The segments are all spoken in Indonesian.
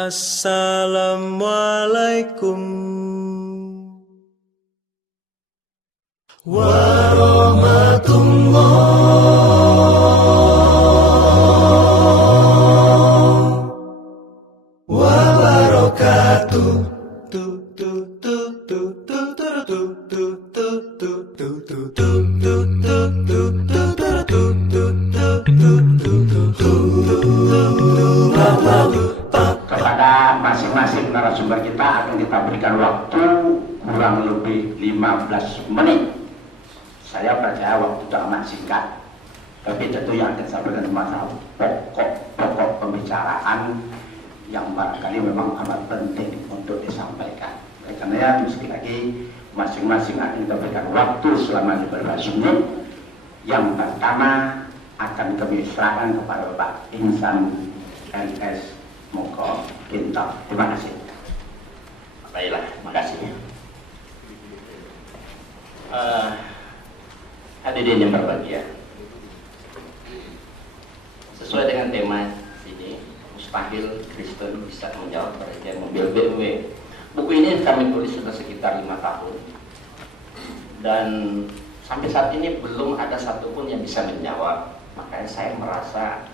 Assalamualaikum warahmatullahi wabarakatuh. Kepada masing-masing narasumber kita akan kita berikan waktu kurang lebih 15 menit. Saya percaya waktu itu amat singkat, tapi tentu yang akan saya berikan masalah pokok pembicaraan yang barangkali memang amat penting untuk disampaikan. Oleh karena sekali lagi masing-masing akan kita berikan waktu selama 15 menit. Yang pertama akan kami serahkan kepada Pak Insan NS Moko Kinto. Terima kasih. Baiklah, terima kasih. Hadirin yang berbahagia, sesuai dengan tema ini, mustahil Kristen bisa menjawab perjanjian mobil BMW. Buku ini kami tulis sudah sekitar 5 tahun dan sampai saat ini belum ada satupun yang bisa menjawab. Makanya saya merasa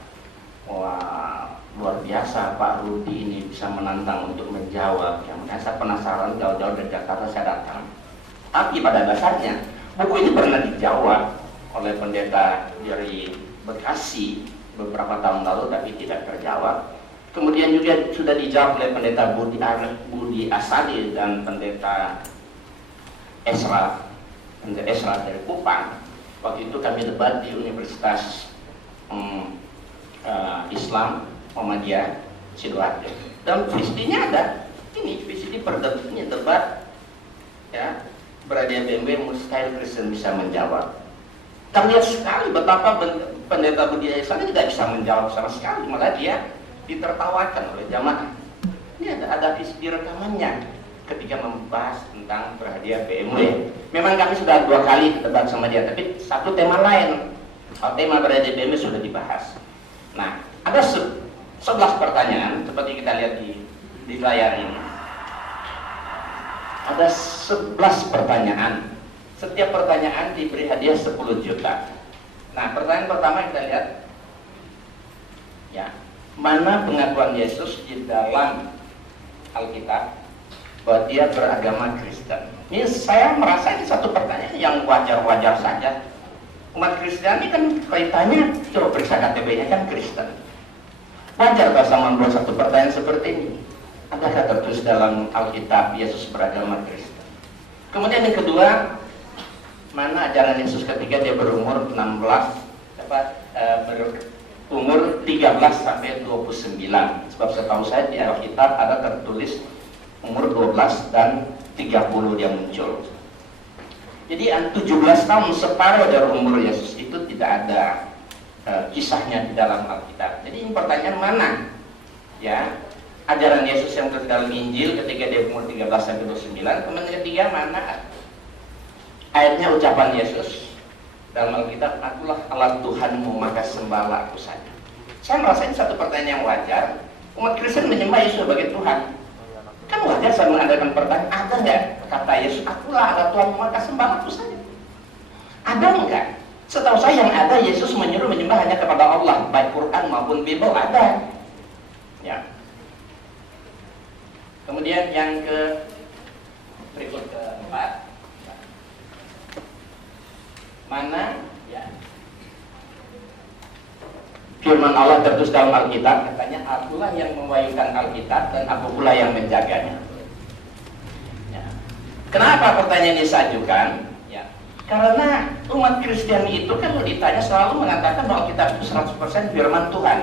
wah, luar biasa Pak Rudi ini bisa menantang untuk menjawab. Makanya saya penasaran, jauh-jauh dari Jakarta saya datang. Tapi pada dasarnya buku ini pernah dijawab oleh pendeta dari Bekasi beberapa tahun lalu, tapi tidak terjawab. Kemudian juga sudah dijawab oleh pendeta Budi Asadi dan pendeta Esra dari Kupang. Waktu itu kami debat di Universitas Islam Muhammadiyah Sidoarjo. Dan VCD-nya ada. Ini VCD ini debat ya, berada BMW mustahil Kristen bisa menjawab. Terlihat sekali betapa pendeta Budi Asadi tidak bisa menjawab sama sekali, malah dia ditertawakan oleh jamaah. Ini ada VCD rekamannya ketika membahas tentang berhadiah BMW. Memang kami sudah 2 kali debat sama dia, tapi satu tema lain. Tema berhadiah BMW sudah dibahas. Nah, ada 11 pertanyaan seperti kita lihat di layar ini. Ada 11 pertanyaan. Setiap pertanyaan diberi hadiah 10 juta. Nah, pertanyaan pertama kita lihat, ya, mana pengakuan Yesus di dalam Alkitab bahwa dia beragama Kristen? Ini saya merasa ini satu pertanyaan yang wajar-wajar saja. Umat Kristen ini kan kaitannya, coba periksa KTP-nya kan Kristen. Wajar bahasa membuat satu pertanyaan seperti ini. Adakah tertulis dalam Alkitab Yesus beragama Kristen? Kemudian yang kedua, mana ajaran Yesus ketika dia berumur 13 sampai 29. Sebab setahu saya di Alkitab ada tertulis umur 12 dan 30 dia muncul. Jadi 17 tahun separuh dari umur Yesus itu tidak ada kisahnya di dalam Alkitab. Jadi ini pertanyaan mana? Ya, ajaran Yesus yang tertulis dalam Injil ketika dia umur 13 sampai 29. Kemudian ketiga, mana ayatnya ucapan Yesus dalam Alkitab, akulah Allah Tuhanmu maka sembahlah aku saja. Saya merasa ini satu pertanyaan yang wajar. Umat Kristen menyembah Yesus sebagai Tuhan. Kan wajar saya mengadakan pertanyaan, ada nggak kata Yesus, akulah Allah Tuhanmu maka sembahlah aku saja? Ada nggak? Setahu saya yang ada Yesus menyuruh menyembah hanya kepada Allah, baik Quran maupun Bible ada. Ya. Kemudian yang berikut keempat, mana ya firman Allah tertulis dalam Alkitab, katanya akulah yang mewahyukan Alkitab dan aku pula yang menjaganya. Ya. Kenapa pertanyaan ini disajukan? Ya. Karena umat Kristen itu kan kalau ditanya selalu mengatakan bahwa Alkitab itu 100% firman Tuhan.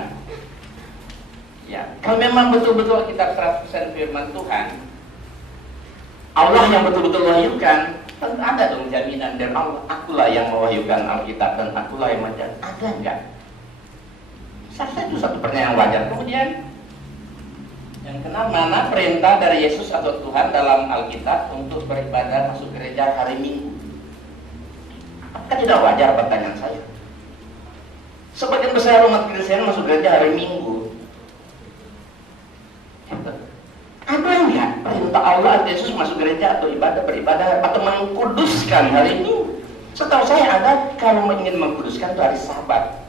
Ya. Kalau memang betul-betul Alkitab 100% firman Tuhan, Allah yang betul-betul mewahyukan, tentu ada dong jaminan dari Allah, akulah yang mewahyukan Alkitab dan akulah yang menjaganya. Ada enggak? Saya itu satu pertanyaan wajar. Kemudian yang keenam, mana perintah dari Yesus atau Tuhan dalam Alkitab untuk beribadah masuk gereja hari Minggu? Apakah tidak wajar pertanyaan saya? Sebagian besar umat Kristen masuk gereja hari Minggu. perintah Allah Yesus masuk gereja atau beribadah atau mengkuduskan hari Minggu. Setahu saya ada kalau ingin mengkuduskan itu hari Sabat.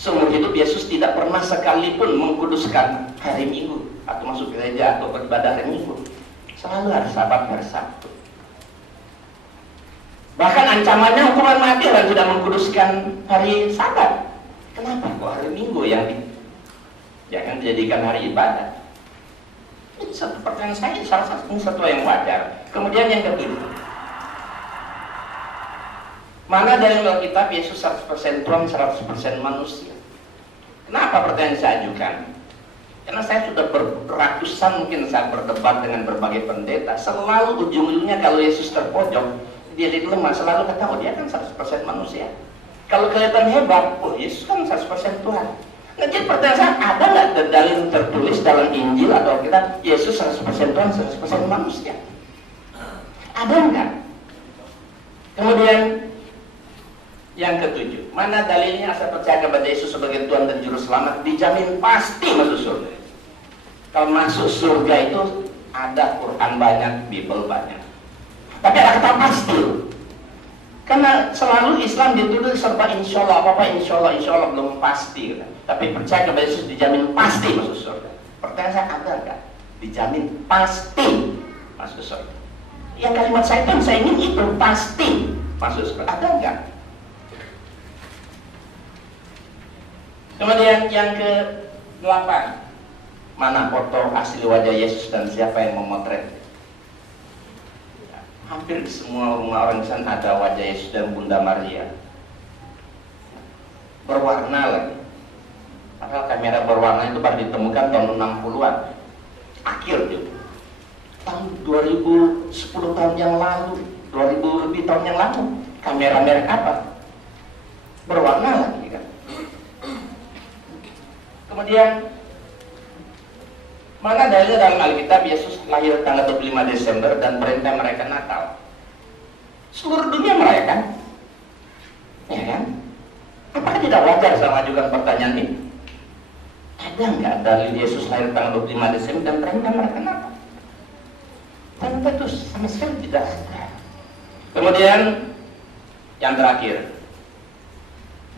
Seumur hidup Yesus tidak pernah sekalipun mengkuduskan hari Minggu atau masuk gereja atau beribadah hari Minggu. Selalu hari Sabat, hari Sabtu. Bahkan ancamannya hukuman mati orang tidak mengkuduskan hari Sabat. Kenapa kok hari Minggu yang jangan dijadikan hari ibadah? Ini satu pertanyaan saya, salah satu yang wajar. Kemudian yang kedua, mana dari Alkitab Yesus 100% Tuhan, 100% manusia? Kenapa pertanyaan saya ajukan? Karena saya sudah beratusan mungkin saya berdebat dengan berbagai pendeta. Selalu ujung-ujungnya kalau Yesus terpojok, dia lemah, selalu kata, oh dia kan 100% manusia. Kalau kelihatan hebat, oh Yesus kan 100% Tuhan. Nah, jadi pertanyaan saya, ada nggak dalil tertulis dalam Injil atau Alkitab Yesus 100% Tuhan, 100% manusia? Ada nggak? Kemudian yang ketujuh, mana dalilnya saya percaya kepada Yesus sebagai Tuhan dan Juru Selamat dijamin pasti masuk surga. Kalau masuk surga itu ada Quran banyak, Bible banyak, tapi ada kata pasti. Karena selalu Islam dituduh serba insya Allah, apa-apa insya Allah belum pasti. Tapi percaya kepada Yesus dijamin pasti masuk surga. Pertanyaan saya, ada nggak? Dijamin pasti masuk surga. Yang kalimat saya ingin itu pasti masuk surga. Ada nggak? Kemudian yang ke-8, mana foto asli wajah Yesus dan siapa yang memotret? Hampir di semua rumah orang di sana ada wajah Yesus dan Bunda Maria. Berwarna lagi. Padahal kamera berwarna itu baru ditemukan tahun 60-an. Akhir juga. Tahun 2010 tahun yang lalu, 2000 lebih tahun yang lalu. Kamera merek apa? Berwarna lagi kan. Kemudian mana dalilnya dalam Alkitab Yesus lahir tanggal 25 Desember dan perintah mereka Natal? Seluruh dunia merayakan, ya kan? Apakah tidak wajar saya mengajukan pertanyaan ini? Ada nggak dalil Yesus lahir tanggal 25 Desember dan perintah mereka Natal? Tentu itu sama sekali tidak ada. Kemudian yang terakhir,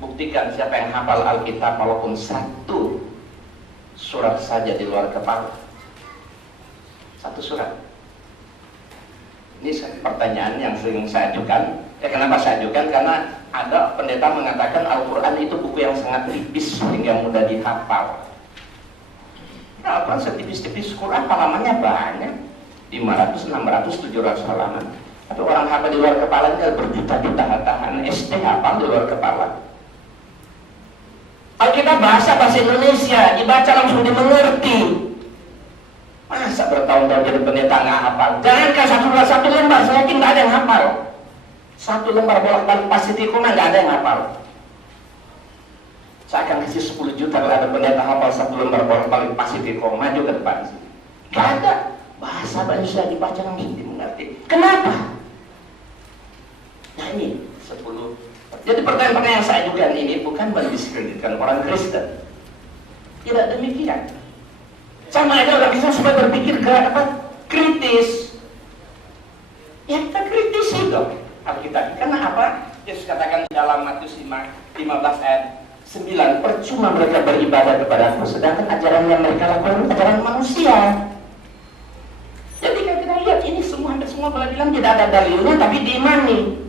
buktikan siapa yang hafal Alkitab walaupun satu surat saja di luar kepala. Satu surat. Ini pertanyaan yang sering saya ajukan. Kenapa saya ajukan? Karena ada pendeta mengatakan Al-Quran itu buku yang sangat tipis sehingga mudah dihafal. Nah, Al-Quran setipis-tipis, Quran halamannya banyak, 500, 600, 700 halaman. Tapi orang hafal di luar kepalanya berjuta-juta halaman. SD hafal di luar kepala. Alkitab bahasa Indonesia dibaca langsung dimengerti. Masa bertahun-tahun jadi pendeta nggak hafal? Jangankan satu lembar, saya yakin nggak ada yang hafal. Satu lembar bolak-balik Pasifikuma nggak ada yang hafal. Saya akan kasih 10 juta kalau ada pendeta hafal satu lembar bolak-balik Pasifikuma, maju ke depan sini. Nggak ada. Bahasa Indonesia dibaca langsung dimengerti. Kenapa? Nah ini 10. Jadi pertanyaan-pertanyaan yang saya ajukan ini bukan mendiskreditkan orang Kristen. Tidak demikian. Sama aja orang Kristen supaya berpikir kritis. Ya kita kritisi dong Alkitab. Karena apa? Yesus katakan di dalam Matius 15 ayat 9, percuma mereka beribadah kepada Aku, sedangkan ajaran yang mereka lakukan ajaran manusia. Jadi kalau kita lihat ini hampir semua bilang tidak ada dalilnya tapi diimani.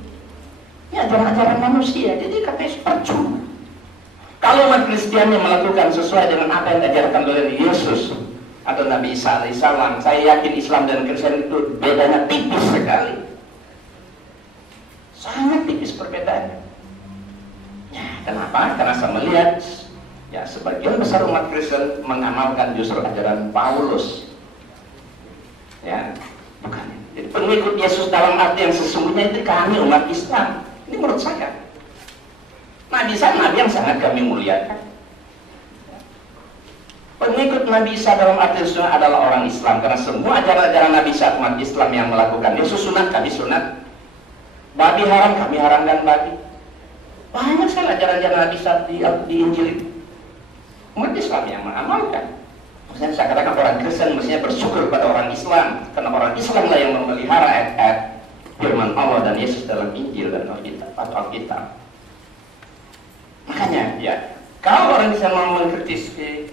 Ini ajaran-ajaran manusia, jadi katanya percuma. Kalau umat Kristiani melakukan sesuai dengan apa yang diajarkan oleh Yesus atau Nabi Isa alaihissalam, saya yakin Islam dan Kristen itu bedanya tipis sekali. Sangat tipis perbedaannya. Ya, kenapa? Karena saya melihat ya sebagian besar umat Kristen mengamalkan justru ajaran Paulus. Ya, bukan. Jadi pengikut Yesus dalam arti yang sesungguhnya itu kami umat Islam. Ini menurut saya. Nabi Isa Nabi yang sangat kami muliakan. Pengikut Nabi Isa dalam arti sunat adalah orang Islam, karena semua ajaran-ajaran Nabi Isa umat Islam yang melakukan. Yesus sunat, kami sunat. Babi haram, kami haramkan babi. Banyak sekali ajaran-ajaran Nabi Isa di Injil itu. Umat Islam yang mengamalkan. Maksudnya saya katakan orang Kristen mestinya bersyukur pada orang Islam, karena orang Islam lah yang memelihara ayat-ayat firman Allah dan Yesus dalam Injil dan Alkitab. Makanya ya, kalau orang bisa mau mengkritisi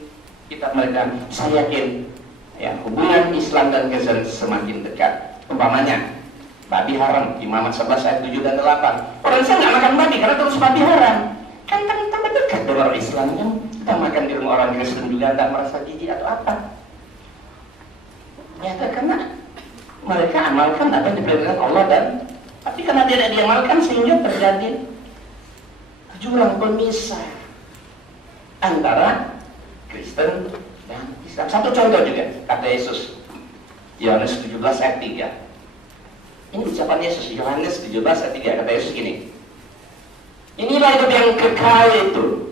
kitab mereka, saya yakin ya hubungan Islam dan Kristen semakin dekat. Umpamanya babi haram, Imamat 11 ayat 7 dan 8. Orang Islam nggak makan babi karena terus babi haram. Kan tambah dekat dengan orang Islam kan. Kita makan di rumah orang Kristen juga tidak merasa jijik atau apa. Ternyata karena mereka amalkan apa yang diperintahkan Allah, dan tapi karena tidak diamalkan sehingga terjadi jurang pemisah antara Kristen dan Islam. Satu contoh juga kata Yesus, Yohanes 17 ayat 3. Ini ucapan Yesus, Yohanes 17 ayat 3. Kata Yesus gini, inilah hidup yang kekal itu.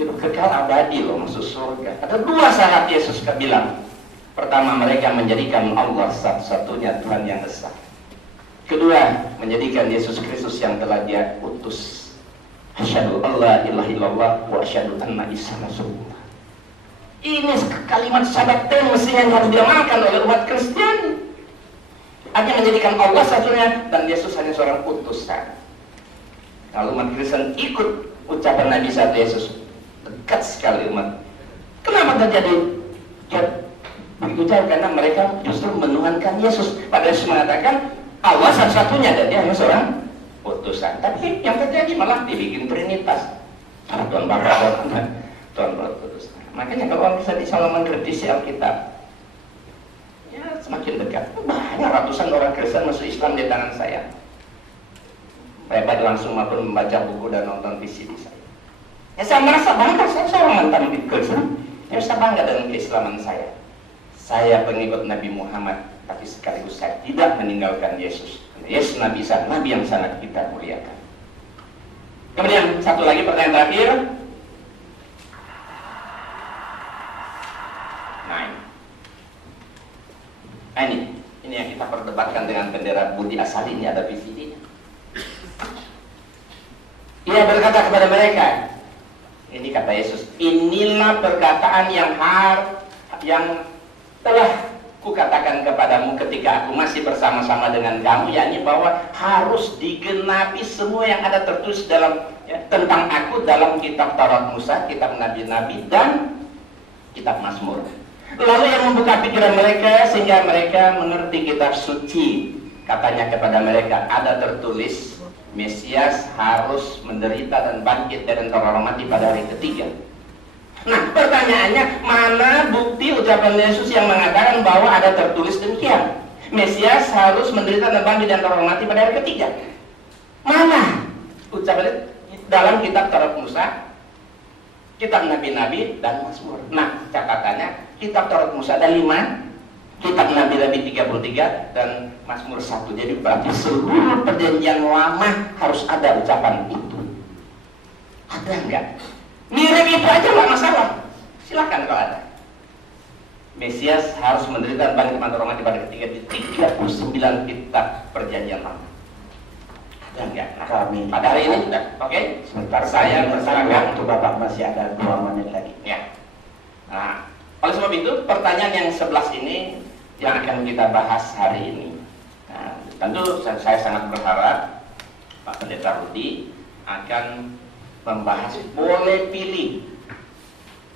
Hidup kekal abadi loh, masuk surga. Ada dua syarat Yesus bilang. Pertama, mereka menjadikan Allah satu-satunya Tuhan yang esa. Kedua, menjadikan Yesus Kristus yang telah Dia utus. Asyhadu alla ilaha illallah wa asyhadu anna Isa rasulullah. Ini kalimat syahadat mestinya yang harus diamalkan oleh umat Kristen. Artinya menjadikan Allah satunya dan Yesus hanya seorang utusan. Kalau umat Kristen ikut ucapan Nabi saat Yesus, dekat sekali umat. Kenapa terjadi begitu jauh? Karena mereka justru menuhankan Yesus. Padahal Yesus mengatakan Allah satu-satunya dan Dia hanya seorang utusan. Tapi yang terjadi malah dibikin trinitas. Tuhan Bapa, Tuhan Anak, Tuhan Roh Kudus. Makanya kalau orang bisa disalaman mengkritisi Alkitab, ya semakin dekat. Banyak ratusan orang Kristen masuk Islam di tangan saya. Baik langsung maupun membaca buku dan nonton VCD saya. Ya saya merasa bangga, saya seorang mantan Kristen. Ya saya bangga dengan keislaman saya. Saya pengikut Nabi Muhammad, tapi sekaligus saya tidak meninggalkan Yesus. Yesus Nabi Isa, Nabi yang sangat kita muliakan. Kemudian satu lagi pertanyaan terakhir. Nah ini yang kita perdebatkan dengan bendera Budi Asali. Ini ada VCD-nya. Ia berkata kepada mereka, ini kata Yesus, inilah perkataan yang telah kukatakan kepadamu ketika aku masih bersama-sama dengan kamu, yakni bahwa harus digenapi semua yang ada tertulis dalam tentang aku dalam kitab Taurat Musa, kitab Nabi-Nabi dan kitab Mazmur. Lalu yang membuka pikiran mereka sehingga mereka mengerti kitab suci. Katanya kepada mereka, ada tertulis Mesias harus menderita dan bangkit dari antara orang mati pada hari ketiga. Nah, pertanyaannya, mana bukti ucapan Yesus yang mengatakan bahwa ada tertulis demikian? Mesias harus menderita dan bangkit dari antara orang mati pada hari ketiga. Mana ucapan dalam kitab Taurat Musa, kitab Nabi-Nabi dan Mazmur? Nah, catatannya kitab Taurat Musa ada 5, kitab Nabi-Nabi 33 dan Mazmur 1. Jadi berarti seluruh perjanjian lama harus ada ucapan itu. Ada enggak? Mirip itu aja nggak masalah. Silakan kalau ada. Mesias harus menderita dan bangkit dari antara orang mati pada ketiga di 39 kitab perjanjian lama. Ada enggak? Nah, kami pada hari ini sudah. Oke? Sebentar saya berserahkan untuk Bapak, masih ada 2 menit lagi. Ya. Nah, oleh sebab itu pertanyaan yang 11 ini yang akan kita bahas hari ini. Nah, tentu saya sangat berharap Pak Pendeta Rudi akan membahas, boleh pilih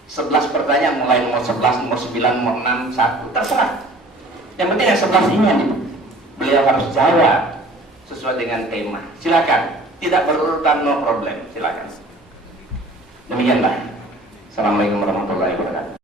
11 pertanyaan mulai nomor 11, nomor 9, nomor 6, 1, terserah. Yang penting yang 11 ini beliau harus jawab sesuai dengan tema. Silakan, tidak berurutan, no problem. Silakan. Demikianlah. Assalamualaikum warahmatullahi wabarakatuh.